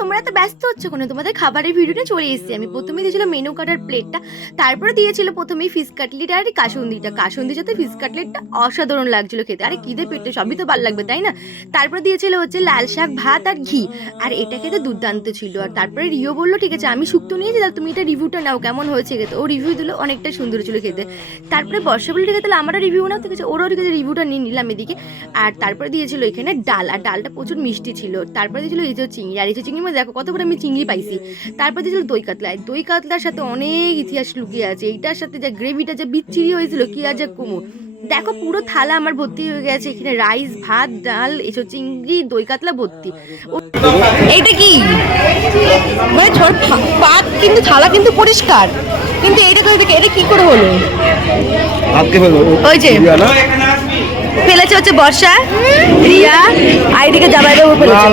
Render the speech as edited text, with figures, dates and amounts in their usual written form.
তোমরা এত ব্যস্ত হচ্ছে কোনো? তোমাদের খাবারের ভিডিওটা চলে এসেছি আমি। প্রথমে দিয়েছিল মেনু কার্ডার প্লেটটা, তারপরে দিয়েছিল প্রথমেই ফিশ কাটলেট আর কাসুন্দিটা। কাসুন্দির সাথে ফিশ কাটলেটটা অসাধারণ লাগছিল খেতে। আরে খিদে পেটে সবই তো ভালো লাগবে তাই না? তারপরে দিয়েছিল হচ্ছে লাল শাক, ভাত আর ঘি, আর এটা খেতে দুর্দান্ত ছিল। আর তারপরে রিও বললো ঠিক আছে আমি শুক্তো নিয়েছি, তাহলে তুমি এটা রিভিউটা নাও কেমন হয়েছে খেতে। ও রিভিউ দিল, অনেকটা সুন্দর ছিল খেতে। তারপরে বর্ষা বললো ঠিক আছে তাহলে আমারও রিভিউ নাও, ঠিক আছে ওরও ঠিক আছে রিভিউটা নিয়ে নিলাম এদিকে। আর তারপরে দিয়েছিল এখানে ডাল, আর ডালটা প্রচুর মিষ্টি ছিল। তারপরে দিয়েছিল এই যে চিংড়ি, আর এই যে চিংড়ির মধ্যে দেখো কত বড় আমি চিংড়ি পাইছি। তারপর দিয়েছিল দই কাতলা, দই কাতলার সাথে অনেক ইতিহাস লুকিয়ে আছে। এইটার সাথে যে গ্রেভিটা যে বিচ্ছিরি হয়েছিল কি আর যে কুমু, দেখো পুরো থালা আমার ভর্তি হয়ে গেছে। এখানে রাইস, ভাত, ডাল, এসব চিংড়ি, দই কাতলা ভর্তি। এইটা কি মানে ছোট পাত, কিন্তু থালা কিন্তু পরিষ্কার, কিন্তু এইটা করে দেখে এটা কি করে হলো? ওই যে ফেলেছে হচ্ছে বর্ষা, রিয়া, আইডিকে জামাই দেবো ফেলেছে।